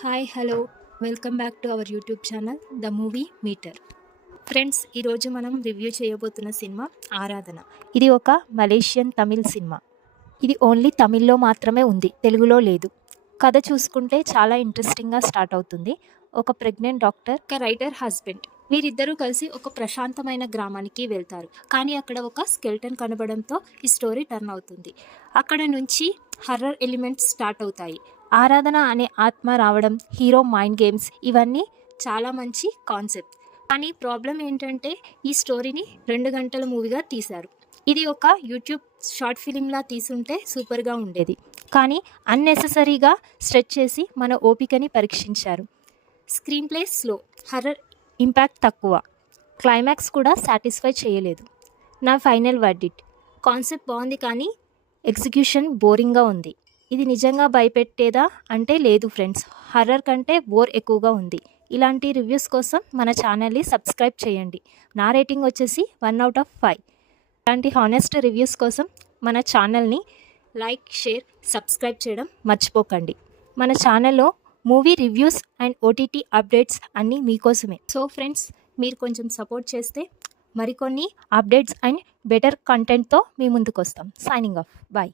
Hi hello welcome back to our YouTube channel the movie meter. Friends, ఈరోజు మనం review చేయబోతున్న cinema Aradhana. ఇది ఒక మలేషియన్ తమిళ్ సినిమా. ఇది ఓన్లీ తమిళ్లో మాత్రమే ఉంది, తెలుగులో లేదు. కథ చూసుకుంటే చాలా ఇంట్రెస్టింగ్గా స్టార్ట్ అవుతుంది. ఒక ప్రెగ్నెంట్ డాక్టర్, ఒక రైటర్ హస్బెండ్, వీరిద్దరూ కలిసి ఒక ప్రశాంతమైన గ్రామానికి వెళ్తారు. కానీ అక్కడ ఒక స్కెల్టన్ కనబడంతో ఈ స్టోరీ టర్న్ అవుతుంది. అక్కడ నుంచి హర్రర్ ఎలిమెంట్స్ స్టార్ట్ అవుతాయి. ఆరాధన అనే ఆత్మ రావడం, హీరో మైండ్ గేమ్స్, ఇవన్నీ చాలా మంచి కాన్సెప్ట్. కానీ ప్రాబ్లం ఏంటంటే ఈ స్టోరీని 2 గంటల మూవీగా తీశారు. ఇది ఒక యూట్యూబ్ షార్ట్ ఫిలింలా తీసుంటే సూపర్గా ఉండేది. కానీ అన్నెసెసరీగా స్ట్రెచ్ చేసి మన ఓపికని పరీక్షించారు. Screen play slow, horror impact తక్కువ, క్లైమాక్స్ కూడా సాటిస్ఫై చేయలేదు. నా ఫైనల్ వర్డిక్ట్, కాన్సెప్ట్ బాగుంది కానీ ఎగ్జిక్యూషన్ బోరింగ్గా ఉంది. ఇది నిజంగా భయపెట్టేదా అంటే లేదు ఫ్రెండ్స్, హర్రర్ కంటే బోర్ ఎక్కువగా ఉంది. ఇలాంటి రివ్యూస్ కోసం మన ఛానల్ని సబ్స్క్రైబ్ చేయండి. నా రేటింగ్ వచ్చేసి 1/5. ఇలాంటి హానెస్ట్ రివ్యూస్ కోసం మన ఛానల్ని లైక్, షేర్, సబ్స్క్రైబ్ చేయడం మర్చిపోకండి. మన ఛానల్లో movie reviews and OTT updates అన్నీ మీకోసమే. సో ఫ్రెండ్స్, మీరు కొంచెం సపోర్ట్ చేస్తే మరికొన్ని అప్డేట్స్ అండ్ బెటర్ కంటెంట్తో మీ ముందుకు వస్తాం. Signing off, bye.